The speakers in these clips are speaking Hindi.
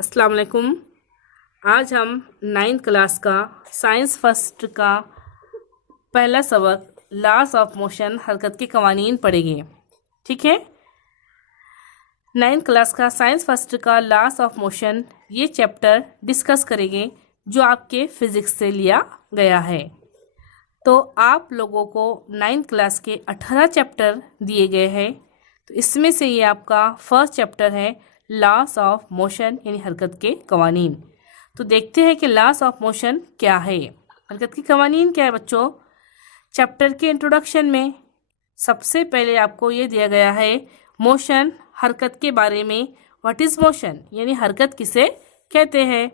अस्सलाम वालेकुम। आज हम 9th क्लास का साइंस फर्स्ट का पहला सबक लॉज ऑफ मोशन हरकत के कवानीन पढ़ेंगे। ठीक है, 9th क्लास का साइंस फर्स्ट का लॉज ऑफ मोशन ये चैप्टर डिस्कस करेंगे जो आपके फिजिक्स से लिया गया है। तो आप लोगों को 9th क्लास के 18 चैप्टर दिए गए हैं, तो इसमें से ये आपका फर्स्ट चैप्टर है लॉज ऑफ मोशन यानी हरकत के कवानीन। तो देखते हैं कि लॉज ऑफ मोशन क्या है, हरकत की कवानीन क्या है। बच्चों, चैप्टर के इंट्रोडक्शन में सबसे पहले आपको ये दिया गया है मोशन हरकत के बारे में। व्हाट इज मोशन यानी हरकत किसे कहते हैं।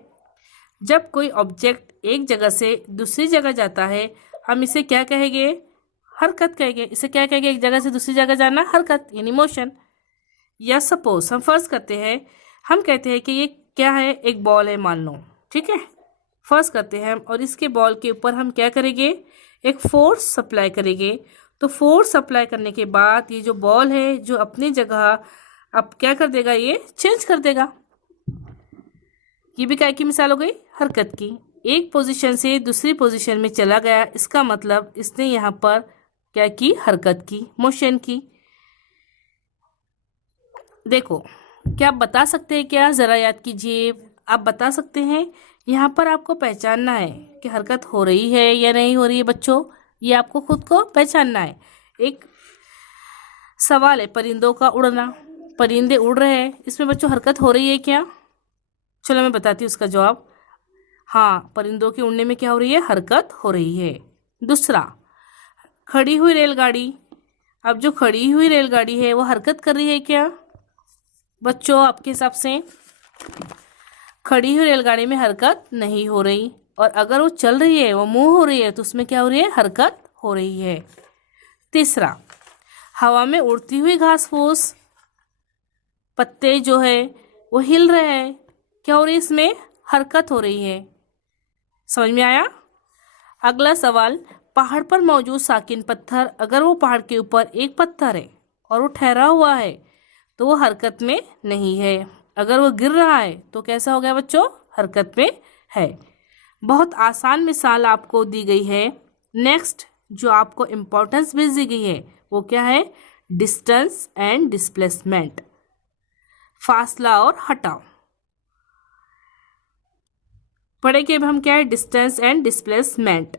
जब कोई ऑब्जेक्ट एक जगह से दूसरी जगह जाता है हम इसे क्या कहेंगे, हरकत कहेंगे। इसे क्या कहेंगे, एक जगह से दूसरी जगह जाना हरकत यानी मोशन। या सपोज हम फर्ज करते हैं, हम कहते हैं कि ये क्या है, एक बॉल है मान लो। ठीक है, फर्ज करते हैं और इसके बॉल के ऊपर हम क्या करेंगे, एक फोर्स सप्लाई करेंगे। तो फोर्स सप्लाई करने के बाद ये जो बॉल है जो अपनी जगह अब क्या कर देगा, ये चेंज कर देगा। ये भी क्या की मिसाल हो गई, हरकत की। एक पोजीशन से दूसरी पोजीशन में चला गया, इसका मतलब इसने यहाँ पर क्या की, हरकत की, मोशन की। देखो, क्या आप बता सकते हैं क्या, जरा याद कीजिए। आप बता सकते हैं, यहाँ पर आपको पहचानना है कि हरकत हो रही है या नहीं हो रही है। बच्चों, ये आपको खुद को पहचानना है। एक सवाल है परिंदों का उड़ना, परिंदे उड़ रहे हैं, इसमें बच्चों हरकत हो रही है क्या। चलो मैं बताती हूँ उसका जवाब। हाँ, परिंदों के उड़ने में क्या हो रही है, हरकत हो रही है। दूसरा, खड़ी हुई रेलगाड़ी। अब जो खड़ी हुई रेलगाड़ी है वो हरकत कर रही है क्या बच्चों, आपके हिसाब से खड़ी हुई रेलगाड़ी में हरकत नहीं हो रही। और अगर वो चल रही है, वो मूव हो रही है, तो उसमें क्या हो रही है, हरकत हो रही है। तीसरा, हवा में उड़ती हुई घास फूस, पत्ते जो है वो हिल रहे हैं, क्या हो रही है, इसमें हरकत हो रही है। समझ में आया। अगला सवाल, पहाड़ पर मौजूद साकिन पत्थर, अगर वो पहाड़ के ऊपर एक पत्थर है और वो ठहरा हुआ है तो वो हरकत में नहीं है। अगर वो गिर रहा है तो कैसा हो गया बच्चों, हरकत में है। बहुत आसान मिसाल आपको दी गई है। नेक्स्ट जो आपको इम्पोर्टेंस भी दी गई है वो क्या है, डिस्टेंस एंड डिस्प्लेसमेंट, फासला और हटाव। पढ़ेंगे अब हम क्या है, डिस्टेंस एंड डिस्प्लेसमेंट।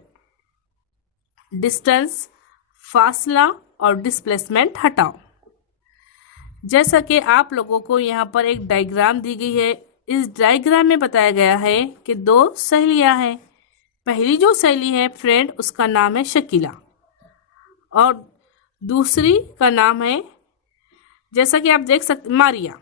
डिस्टेंस फासला और डिस्प्लेसमेंट हटाओ। जैसा कि आप लोगों को यहाँ पर एक डायग्राम दी गई है, इस डायग्राम में बताया गया है कि दो सहेलियां हैं। पहली जो सहेली है फ्रेंड, उसका नाम है शकीला और दूसरी का नाम है, जैसा कि आप देख सकते, मारिया।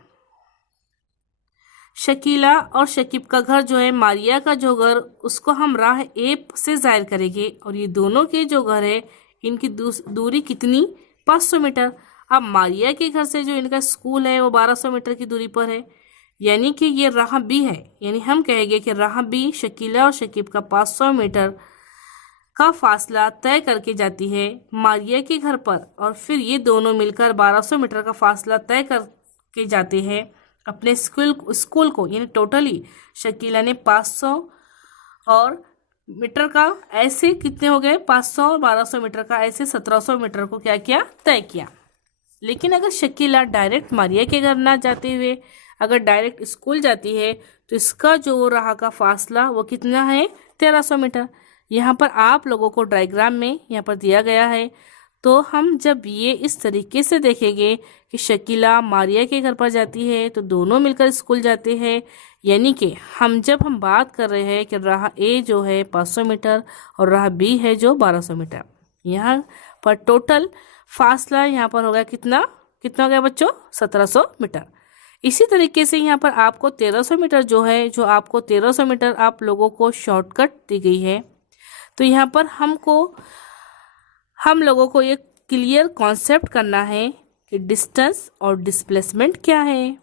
शकीला और शकीब का घर जो है, मारिया का जो घर, उसको हम राह ए से जाहिर करेंगे और ये दोनों के जो घर है इनकी दूरी कितनी, 500 मीटर। अब मारिया के घर से जो इनका स्कूल है वो 1200 मीटर की दूरी पर है, यानी कि ये राह बी है। यानी हम कहेंगे कि राह बी शकीला और शकीब का 500 मीटर का फासला तय करके जाती है मारिया के घर पर, और फिर ये दोनों मिलकर 1200 मीटर का फासला तय करके जाते हैं अपने स्कूल को। यानी टोटली शकीला ने 500 और मीटर का ऐसे कितने हो गए, 500 और 1200 मीटर का ऐसे 1700 मीटर को क्या किया, तय किया। लेकिन अगर शकीला डायरेक्ट मारिया के घर ना जाते हुए अगर डायरेक्ट स्कूल जाती है तो इसका जो राह का फासला वो कितना है, 1300 मीटर। यहाँ पर आप लोगों को डायग्राम में यहाँ पर दिया गया है। तो हम जब ये इस तरीके से देखेंगे कि शकीला मारिया के घर पर जाती है तो दोनों मिलकर स्कूल जाते हैं, यानी कि जब हम बात कर रहे हैं कि राह ए जो है 500 मीटर और राह बी है जो 1200 मीटर, यहाँ पर टोटल फासला यहाँ पर हो गया कितना हो गया बच्चों, 1700 मीटर। इसी तरीके से यहाँ पर आपको 1300 मीटर जो है, जो आपको 1300 मीटर आप लोगों को शॉर्टकट दी गई है। तो यहाँ पर हम लोगों को ये क्लियर कॉन्सेप्ट करना है कि डिस्टेंस और डिस्प्लेसमेंट क्या है,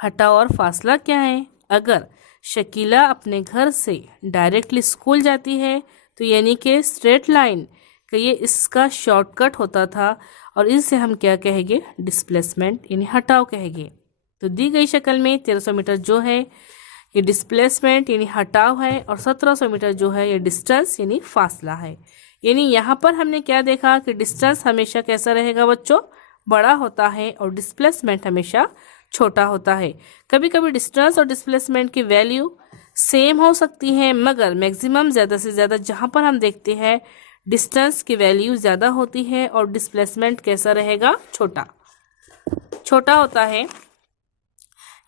हटाव और फासला क्या है। अगर शकीला अपने घर से डायरेक्टली स्कूल जाती है तो यानी कि स्ट्रेट लाइन कि ये इसका शॉर्टकट होता था, और इसे हम क्या कहेंगे, डिस्प्लेसमेंट यानी हटाव कहेंगे। तो दी गई शक्ल में 1300 मीटर जो है ये डिस्प्लेसमेंट यानी हटाव है, और 1700 मीटर जो है ये डिस्टेंस यानी फासला है। यानी यहाँ पर हमने क्या देखा कि डिस्टेंस हमेशा कैसा रहेगा बच्चों, बड़ा होता है, और डिस्प्लेसमेंट हमेशा छोटा होता है। कभी कभी डिस्टेंस और डिस्प्लेसमेंट की वैल्यू सेम हो सकती है, मगर मैक्सिमम ज़्यादा से ज़्यादा जहाँ पर हम देखते हैं डिस्टेंस की वैल्यू ज़्यादा होती है और डिस्प्लेसमेंट कैसा रहेगा, छोटा छोटा होता है।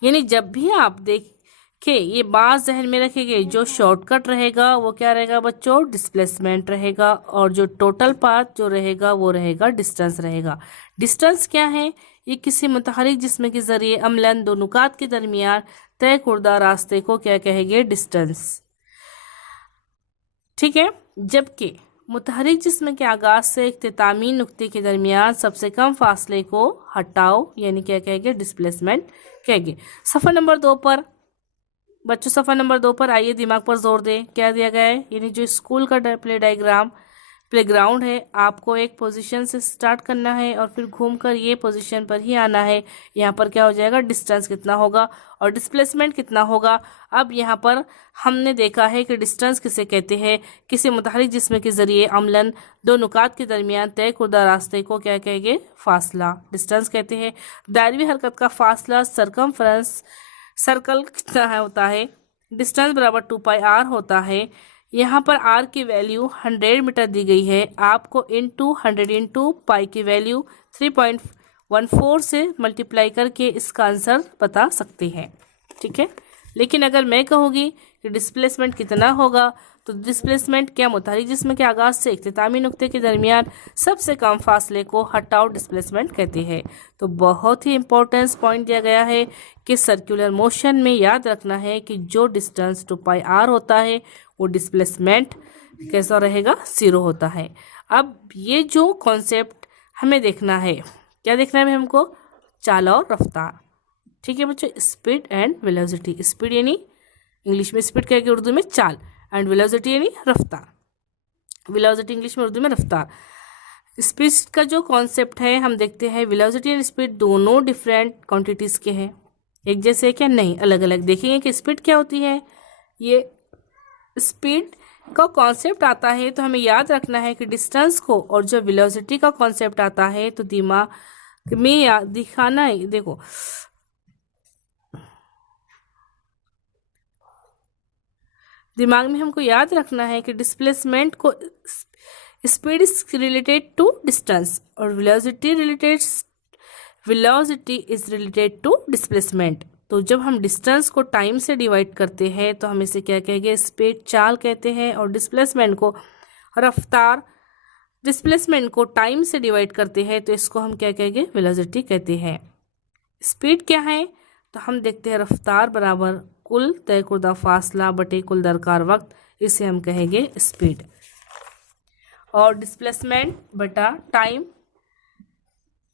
यानी जब भी आप देखें, ये बात जहन में रखेंगे, जो शॉर्टकट रहेगा वो क्या रहेगा बच्चों, डिस्प्लेसमेंट रहेगा, और जो टोटल पाथ जो रहेगा वो रहेगा डिस्टेंस रहेगा। डिस्टेंस क्या है, ये किसी मुतहरिक जिस्म के जरिए अमलन दो नुकात के दरमियान तय कुर्दा रास्ते को क्या कहेंगे, डिस्टेंस। ठीक है, जबकि मुतहरिक जिस्म के आगाज से इख्तितामी नुक्ते के दरमियान सबसे कम फासले को हटाओ यानी क्या कहेंगे, डिस्प्लेसमेंट कहेंगे। सफ़र नंबर 2 पर बच्चों, सफ़र नंबर 2 पर आइए दिमाग पर जोर दें। क्या दिया गया है, यानी जो स्कूल का प्लेग्राउंड है, आपको एक पोजीशन से स्टार्ट करना है और फिर घूमकर ये पोजीशन पर ही आना है। यहाँ पर क्या हो जाएगा, डिस्टेंस कितना होगा और डिस्प्लेसमेंट कितना होगा। अब यहाँ पर हमने देखा है कि डिस्टेंस किसे कहते हैं, किसी मुतहरिक जिस्म के जरिए अमलन दो नुकात के दरमियान तय कुर्दा रास्ते को क्या कहेंगे, फासला, डिस्टेंस कहते हैं। दायरवी हरकत का फासला सरकमफ्रेंस सर्कल कितना होता है, डिस्टेंस बराबर 2πr होता है। यहाँ पर r की वैल्यू 100 मीटर दी गई है, आपको इंटू 100 इंटू पाई की वैल्यू 3.14 से मल्टीप्लाई करके इसका आंसर बता सकते हैं। ठीक है, लेकिन अगर मैं कहूँगी कि डिस्प्लेसमेंट कितना होगा, तो डिस्प्लेसमेंट क्या मुतहरिक जिस्म के आगाज से इख्तितामी नुक्ते के दरमियान सबसे कम फासले को हटाओ डिस्प्लेसमेंट कहते हैं। तो बहुत ही इंपॉर्टेंस पॉइंट दिया गया है कि सर्कुलर मोशन में याद रखना है कि जो डिस्टेंस 2πr होता है वो डिस्प्लेसमेंट कैसा रहेगा, 0 होता है। अब ये जो कॉन्सेप्ट हमें देखना है, क्या देखना है हमको, चाल और रफ्तार। ठीक है बच्चों, स्पीड एंड वेलोसिटी। स्पीड यानी इंग्लिश में स्पीड कहेंगे, उर्दू में चाल, एंड वेलोसिटी यानी रफ्तार। वेलोसिटी इंग्लिश में, उर्दू में रफ्तार। स्पीड का जो कॉन्सेप्ट है हम देखते हैं, वेलोसिटी एंड स्पीड दोनों डिफरेंट क्वांटिटीज़ के हैं, एक जैसे है क्या, नहीं, अलग अलग। देखेंगे कि स्पीड क्या होती है। ये स्पीड का कॉन्सेप्ट आता है तो हमें याद रखना है कि डिस्टेंस को, और जब वेलोसिटी का कॉन्सेप्ट आता है तो दिमाग में दिखाना है। देखो दिमाग में हमको याद रखना है कि डिस्प्लेसमेंट को, speed is related to distance और velocity is related to displacement. तो जब हम डिस्टेंस को टाइम से डिवाइड करते हैं तो हम इसे क्या कहेंगे, स्पीड, चाल कहते हैं, और डिस्प्लेसमेंट को रफ्तार। डिस्प्लेसमेंट को टाइम से डिवाइड करते हैं तो इसको हम क्या कहेंगे, वेलोसिटी कहते हैं। स्पीड क्या है, तो हम देखते हैं रफ्तार बराबर कुल तय कुर्दा फासला बटे कुल दरकार वक्त, इसे हम कहेंगे स्पीड। और डिस्प्लेसमेंट बटा टाइम,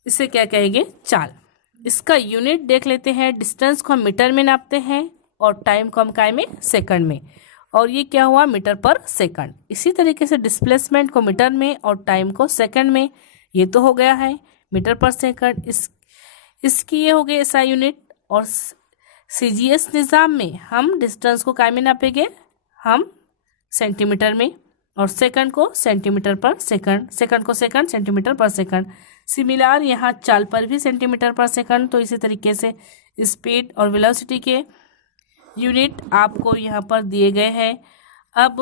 इसे क्या कहेंगे, चाल। इसका यूनिट देख लेते हैं। डिस्टेंस को हम मीटर में नापते हैं और टाइम को हम काय में, सेकंड में, और ये क्या हुआ, मीटर पर सेकंड। इसी तरीके से डिस्प्लेसमेंट को मीटर में और टाइम को सेकंड में, ये तो हो गया है मीटर पर सेकंड। इसकी ये हो गई ऐसा यूनिट। और CGS निज़ाम में हम डिस्टेंस को काय में नापेंगे, हम सेंटीमीटर में, और सेकंड को सेंटीमीटर पर सेकंड, सेकंड को सेकंड, सेंटीमीटर पर सेकंड। सिमिलर यहाँ चाल पर भी सेंटीमीटर पर सेकंड। तो इसी तरीके से स्पीड और वेलोसिटी के यूनिट आपको यहाँ पर दिए गए हैं। अब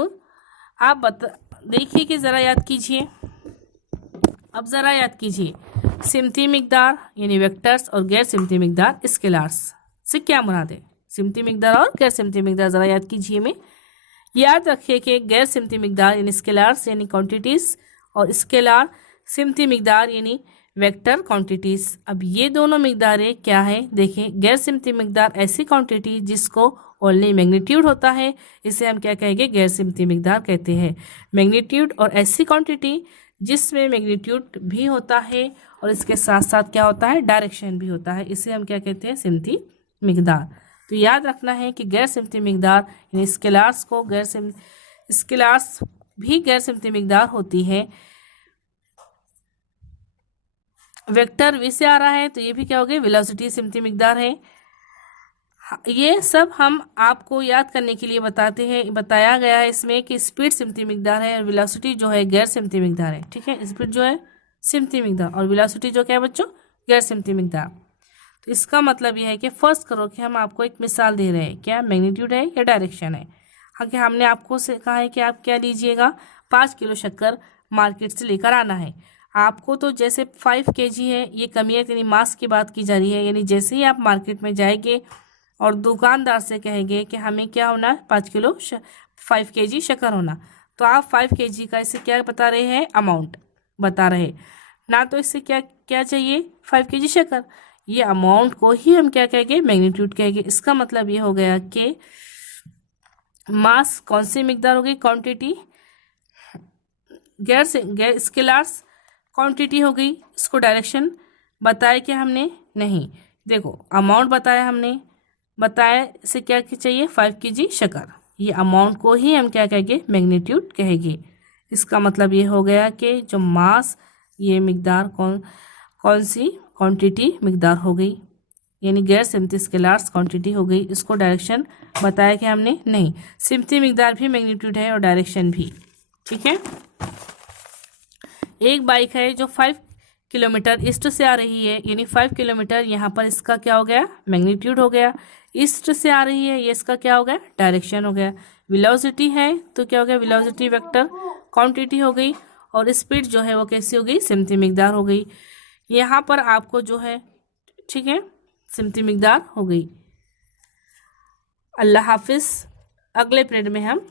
आप देखिए कि ज़रा याद कीजिए, अब ज़रा याद कीजिए, सिमती मिकदार यानी वेक्टर्स और गैर सिमती मिकदार स्केलार्स से क्या मुराद है। सिमती मिकदार और गैर सिमती मिकदार ज़रा याद कीजिए। में याद रखिए कि गैर सिमती मिकदार यानी स्केलार्स यानी क्वांटिटीज़, और स्केलार सिमती मिकदार यानी वेक्टर क्वांटिटीज़। अब ये दोनों मिकदारें क्या है, देखें, गैर सिमती मिकदार ऐसी क्वांटिटी जिसको ओनली मैग्नीट्यूड होता है, इसे हम क्या कहेंगे, गैर सिमती मिकदार कहते हैं। मैग्नीट्यूड और ऐसी क्वांटिटी जिसमें मैग्नीट्यूड भी होता है और इसके साथ साथ क्या होता है, डायरेक्शन भी होता है, इसे हम क्या कहते हैं, सिमती मिकदार। तो याद रखना है कि गैर सिमती मिकदार यानी स्केलार्स को स्केलार्स भी गैर सिमती मिकदार होती है। वेक्टर वी से आ रहा है तो ये भी क्या हो गया, वेलोसिटी सिमती मिकदार है। ये सब हम आपको याद करने के लिए बताते हैं, बताया गया है इसमें कि स्पीड सिमती मिकदार है और वेलोसिटी जो है गैर सिमती मिकदार है। ठीक है, स्पीड जो है सिमती मिकदार और वेलोसिटी जो क्या है बच्चों, गैर सिमती मिकदार। तो इसका मतलब यह है कि फर्ज करो कि हम आपको एक मिसाल दे रहे हैं, क्या मैग्नीट्यूड है या डायरेक्शन है। हाँ, कि हमने आपको से कहा है कि आप क्या लीजिएगा, 5 किलो शक्कर मार्केट से लेकर आना है। आपको तो जैसे 5 kg है, ये कमियत यानी मास की बात की जा रही है, यानी जैसे ही आप मार्केट में जाएंगे और दुकानदार से कहेंगे कि हमें क्या होना है, 5 kg शक्कर होना, तो आप 5 kg का इससे क्या बता रहे हैं, अमाउंट बता रहे ना। तो इससे क्या क्या चाहिए, 5 kg शक्कर। ये अमाउंट को ही हम क्या कहेंगे, मैग्नीट्यूड कहेंगे। इसका मतलब ये हो गया कि मास कौन सी मिकदार हो गई, क्वांटिटी, गैर स्केलार्स क्वांटिटी हो गई। इसको डायरेक्शन बताया कि हमने नहीं, देखो अमाउंट बताया हमने, बताया से क्या चाहिए, 5 kg शक्कर। ये अमाउंट को ही हम क्या कहेंगे, मैग्नीट्यूड कहेंगे। इसका मतलब ये हो गया कि जो मास, ये मिकदार कौन सी क्वांटिटी मिकदार हो गई, यानी गैर सिमती स्केलार्स क्वांटिटी हो गई। इसको डायरेक्शन बताया कि हमने नहीं। सिमती मिकदार भी मैग्नीट्यूड है और डायरेक्शन भी। ठीक है, एक बाइक है जो 5 किलोमीटर ईस्ट से आ रही है, यानी 5 किलोमीटर, यहाँ पर इसका क्या हो गया, मैग्नीट्यूड हो गया। ईस्ट से आ रही है, ये इसका क्या हो गया, डायरेक्शन हो गया। वेलोसिटी है तो क्या हो गया, वेलोसिटी वेक्टर क्वांटिटी हो गई। और स्पीड जो है वो कैसी हो गई, सिमती मिकदार हो गई। यहाँ पर आपको जो है, ठीक है, सिमती मिकदार हो गई। अल्लाह हाफिज। अगले पीरियड में हम